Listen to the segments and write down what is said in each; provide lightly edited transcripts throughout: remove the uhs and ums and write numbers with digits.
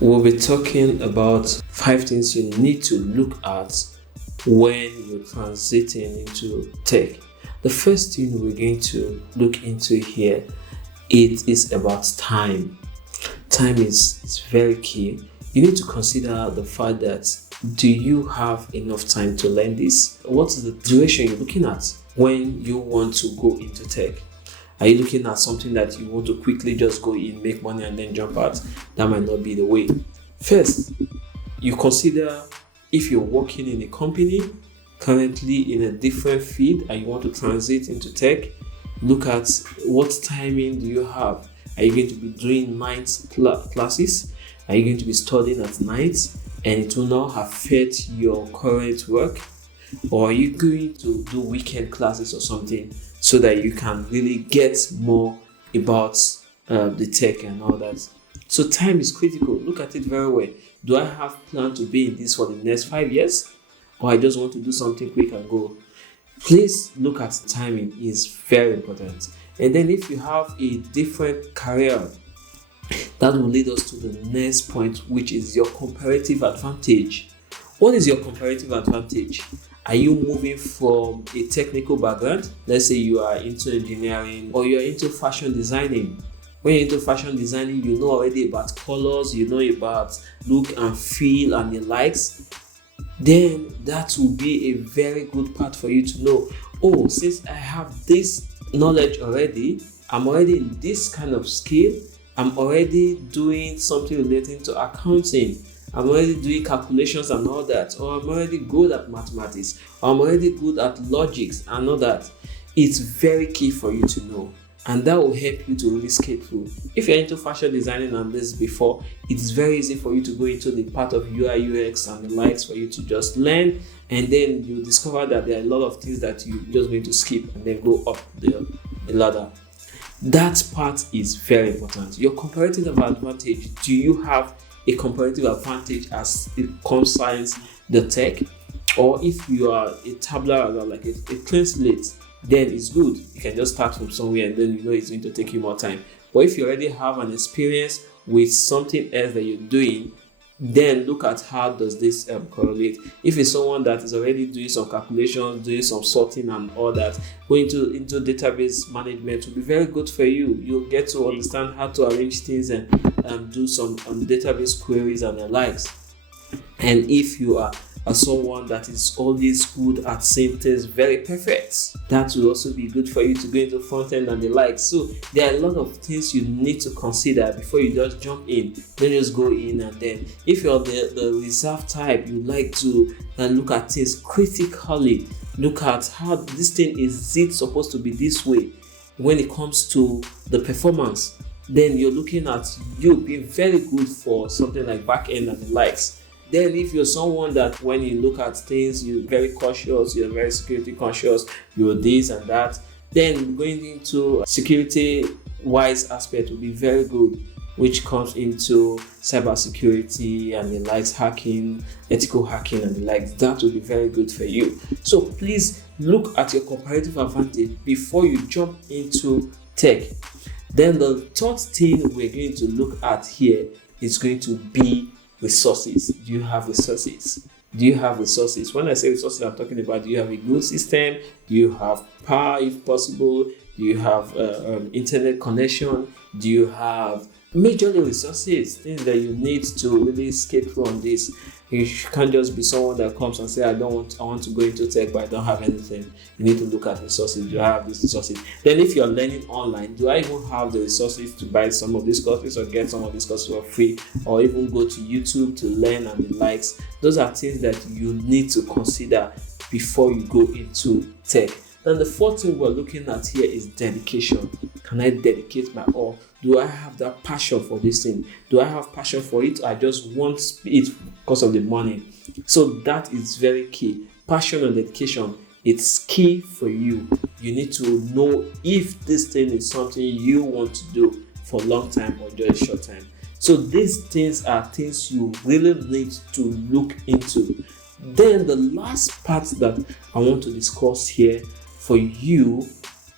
We'll be talking about 5 things you need to look at when you're transiting into tech. The first thing we're going to look into here, it is about time. Time is very key. You need to consider the fact that, do you have enough time to learn this? What is the duration you're looking at when you want to go into tech? Are you looking at something that you want to quickly just go in, make money, and then jump out? That might not be the way. First, you consider if you're working in a company currently in a different field and you want to transit into tech. Look at what timing do you have. Are you going to be doing night classes? Are you going to be studying at night and it will not affect your current work? Or are you going to do weekend classes or something so that you can really get more about the tech and all that? So time is critical. Look at it very well. Do I have plan to be in this for the next 5 years? Or I just want to do something quick and go? Please look at timing. Is very important. And then if you have a different career, that will lead us to the next point, which is your comparative advantage. What is your comparative advantage? Are you moving from a technical background? Let's say you are into engineering or you're into fashion designing. When you're into fashion designing, you know already about colors, you know about look and feel and the likes. Then that will be a very good part for you to know. Oh, since I have this knowledge already, I'm already in this kind of skill, I'm already doing something relating to accounting, I'm already doing calculations and all that, or I'm already good at mathematics, or I'm already good at logics and all that. It's very key for you to know, and that will help you to really skate through. If you're into fashion designing and this before, it's very easy for you to go into the part of UI UX and the likes for you to just learn, and then you discover that there are a lot of things that you just going to skip and then go up the ladder. That part is very important. Your comparative advantage. Do you have a comparative advantage as it concerns the tech? Or if you are a tabula rasa, like a clean slate, then it's good. You can just start from somewhere and then you know it's going to take you more time. But if you already have an experience with something else that you're doing, then look at how does this correlate. If it's someone that is already doing some calculations, doing some sorting and all that, going into database management will be very good for you. You'll get to understand how to arrange things and do some database queries and the likes. And if you are someone that is always good at saying things very perfect, that will also be good for you to go into Frontend and the like. So there are a lot of things you need to consider before you just jump in. Don't just go in, and then if you're the reserve type, you like to look at things critically. Look at how this thing is it supposed to be this way when it comes to the performance. Then you're looking at you being very good for something like Backend and the likes. Then if you're someone that when you look at things, you're very cautious, you're very security conscious, you're this and that, then going into security wise aspect will be very good, which comes into cybersecurity and the likes, hacking, ethical hacking and the likes. That will be very good for you. So please look at your comparative advantage before you jump into tech. Then the third thing we're going to look at here is going to be resources. Do you have resources? Do you have resources? When I say resources, I'm talking about, do you have a good system? Do you have power if possible? Do you have internet connection? Do you have majorly resources, things that you need to really escape from this? You can't just be someone that comes and say, I want to go into tech, but I don't have anything. You need to look at resources. Do I have these resources? Then if you're learning online, do I even have the resources to buy some of these courses or get some of these courses for free, or even go to YouTube to learn and the likes? Those are things that you need to consider before you go into tech. Then the fourth thing we're looking at here is dedication. Can I dedicate my all? Do I have that passion for this thing? Do I have passion for it? I just want it because of the money. So that is very key. Passion and dedication, it's key for you. You need to know if this thing is something you want to do for a long time or just a short time. So these things are things you really need to look into. Then the last part that I want to discuss here for you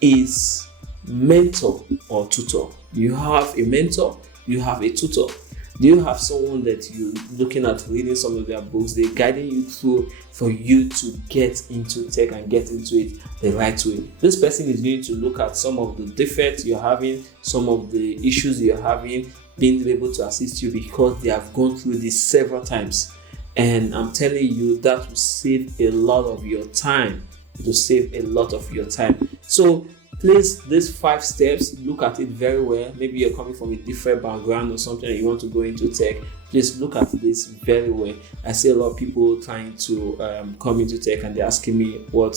is mentor or tutor. You have a mentor, you have a tutor. Do you have someone that you're looking at reading some of their books, they're guiding you through for you to get into tech and get into it the right way? This person is going to look at some of the defects you're having, some of the issues you're having, being able to assist you because they have gone through this several times. And I'm telling you, that will save a lot of your time. It will save a lot of your time. So please, these 5 steps, look at it very well. Maybe you're coming from a different background or something and you want to go into tech. Please look at this very well. I see a lot of people trying to come into tech and they're asking me what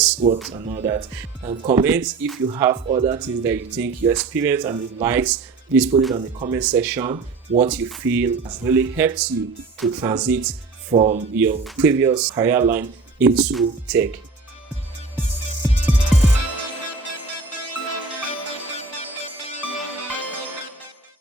and all that. Comment if you have other things that you think your experience and the likes. Please put it on the comment section what you feel has really helped you to transit from your previous career line into tech.